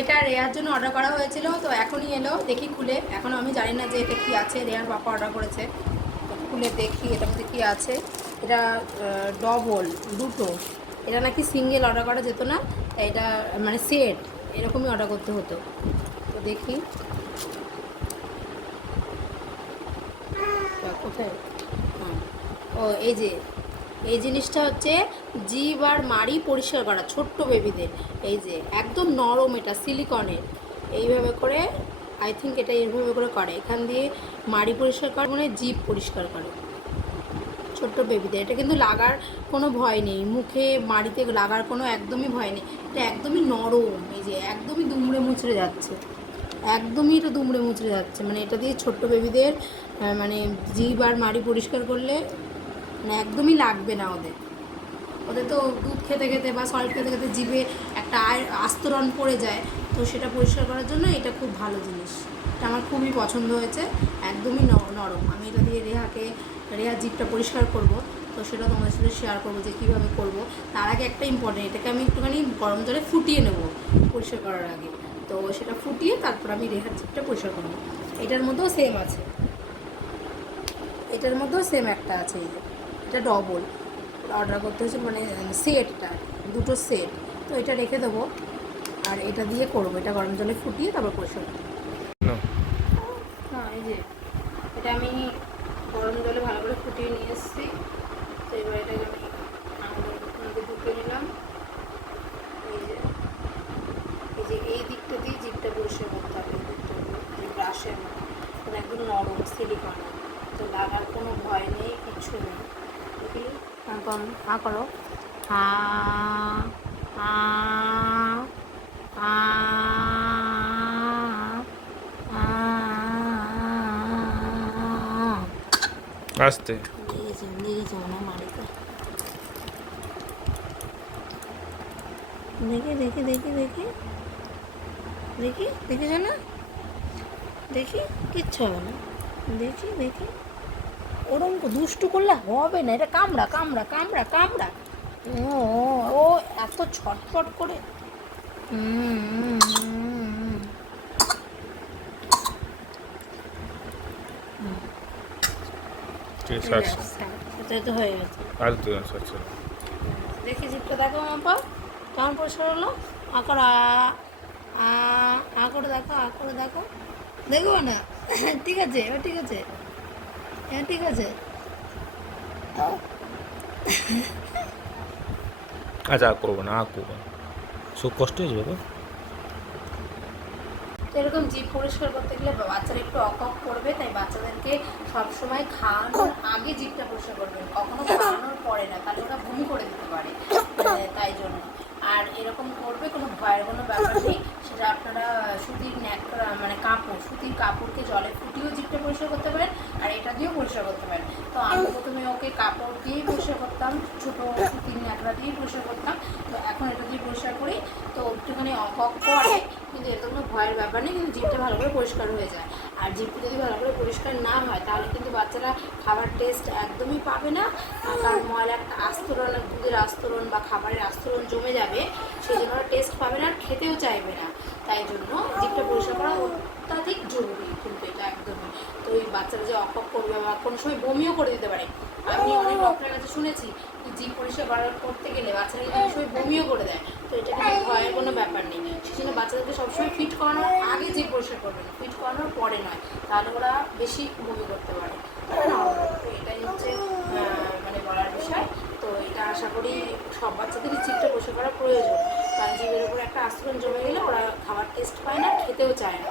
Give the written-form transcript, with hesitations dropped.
এটা রেয়ার জন্য অর্ডার করা হয়েছিল, তো এখনই এলো, দেখি খুলে। এখনও আমি জানি না যে এটা কী আছে, রেয়ার পাপা অর্ডার করেছে, তো খুলে দেখি এটার মধ্যে কী আছে। এটা ডবল দুটো, এটা নাকি সিঙ্গেল অর্ডার করা যেত না, এটা মানে সেট এরকমই অর্ডার করতে হতো। তো দেখি কোথায়। হ্যাঁ, ও এই জিনিসটা হচ্ছে জিভ আর মাড়ি পরিষ্কার করা ছোট্ট বেবিদের। এই যে একদম নরম, এটা সিলিকনের। এইভাবে করে আই থিঙ্ক এটা এইভাবে করে এখান দিয়ে মাড়ি পরিষ্কার করে, মানে জিভ পরিষ্কার করে ছোট্ট বেবিদের। এটা কিন্তু লাগার কোনো ভয় নেই, মুখে মাড়িতে লাগার কোনো একদমই ভয় নেই। এটা একদমই নরম, এই যে একদমই দুমড়ে মুচড়ে যাচ্ছে, একদমই এটা দুমড়ে মুচড়ে যাচ্ছে। মানে এটা দিয়ে ছোট্ট বেবিদের মানে জিভ আর মাড়ি পরিষ্কার করলে মানে একদমই লাগবে না ওদের। ওদের তো দুধ খেতে খেতে বা সল্ট খেতে খেতে জিভে একটা আস্তরণ পড়ে যায়, তো সেটা পরিষ্কার করার জন্য এটা খুব ভালো জিনিস। এটা আমার খুবই পছন্দ হয়েছে, একদমই নরম। আমি এটা দিয়ে রেহার জিভটা পরিষ্কার করব, তো সেটা তোমাদের সাথে শেয়ার করবো যে কীভাবে করব। তার আগে একটা ইম্পর্টেন্ট, এটাকে আমি একটুখানি গরম জলে ফুটিয়ে নেব পরিষ্কার করার আগে। তো সেটা ফুটিয়ে তারপর আমি রেহার জিভটা পরিষ্কার করবো। এটার মধ্যেও সেম আছে, এটার মধ্যেও সেম একটা আছে। এই যে এটা ডবল অর্ডার করতে হয়েছে, মানে সেটটা দুটো সেট। তো এটা রেখে দেবো আর এটা দিয়ে করবো, এটা গরম জলে ফুটিয়ে তারপর পরিষ্কার করবো। হ্যাঁ, এই যে এটা আমি গরম জলে ভালো করে ফুটিয়ে নিয়ে এসেছি। তো এবার এটাকে আমি ঢুকিয়ে নিলাম। এই দিকটা দিয়ে জিভটা পরিষ্কার করতে হবে, এই দিকটা দিয়ে ব্রাশের মতো, মানে একদম নরম সিলিকন, তো লাগার কোনো ভয় নেই, কিচ্ছু নেই। দেখি হা করো, হা হা হা আস্তে লেগেছে মনে হয় মাড়িতে। দেখি দেখি দেখি দেখি দেখি দেখেছো না, দেখি কিচ্ছু হবে না। দেখি দেখি ওরকম দুষ্টু করলে হবে না, এটা কামড়া কামড়া কামড়া কামড়া। ও ও এত ছটফট করে। সেটা তো হয়ে গেছে। দেখি জিপটা দেখো আপা কেমন পরিষ্কার হলো। আঁকড় করে দেখো, করে দেখো, দেখবো না। ঠিক আছে, এবার ঠিক আছে, হ্যাঁ ঠিক আছে। আচ্ছা করবো না, করবো না, খুব কষ্ট হয়ে যাবে। তো এরকম জিভ পরিষ্কার করতে গেলে বাচ্চারা একটু অকক করবে, তাই বাচ্চাদেরকে সবসময় খাওয়ানোর আগে জিভটা পরিষ্কার করবেন, কখনো খাওয়ানোর পরে না, তাহলে ওরা বমি করে দিতে পারে। তাই জন্য আর এরকম করবে, কোনো ভয়ের কোনো ব্যাপার নেই। সেটা আপনারা সুতির ন্যাকড়া মানে সুতির কাপড়কে জলে ফুটিয়েও জিভটা পরিষ্কার করতে পারেন, আর এটা দিয়েও পরিষ্কার করতে পারেন। তো আমি প্রথমে ওকে কাপড় দিয়েই পরিষ্কার করতাম, ছোটো সুতির ন্যাকড়া দিয়েই পরিষ্কার করতাম। তো এখন এটা দিয়ে পরিষ্কার করি, তো একটুখানি অকক করে, কিন্তু এর কোনো ভয়ের ব্যাপার নেই, কিন্তু জিভটা ভালো করে পরিষ্কার হয়ে যায়। আর জিভটা যদি ভালো করে পরিষ্কার না হয় তাহলে কিন্তু বাচ্চারা খাবার টেস্ট একদমই পাবে না, কারণ ময়লা একটা আস্তরণ, দুধের আস্তরণ বা খাবারের আস্তরণ জমে যাবে, সেই জন্য ওরা টেস্ট পাবে না আর খেতেও চাইবে না। তাই জন্য জিভটা পরিষ্কার করা অত্যাধিক জরুরি, কিন্তু এটা একদমই। তো ওই বাচ্চারা যে অকক করবে বা কোনো সময় বমিও করে দিতে পারে, আমি অনেক ডক্টরের কাছে শুনেছি জিভ পরিষ্কার করতে গেলে বাচ্চারা কিন্তু অনেক সময় বমিও করে দেয়। তো এটা কিন্তু ভয়ের কোনো ব্যাপার নেই, সেই জন্য বাচ্চাদেরকে সবসময় ফিট করানোর আগে জিভ পরিষ্কার করবেন, ফিট করানোর পরে নয়, তাহলে ওরা বেশি বমি করতে পারে। তো এটাই হচ্ছে মানে বলার বিষয়। তো এটা আশা করি সব বাচ্চাদেরই জিভটা পরিষ্কার করা প্রয়োজন, কারণ জিভের উপরে একটা আস্তরণ জমে গেলে ওরা খাবার টেস্ট পায় না, খেতেও চায় না।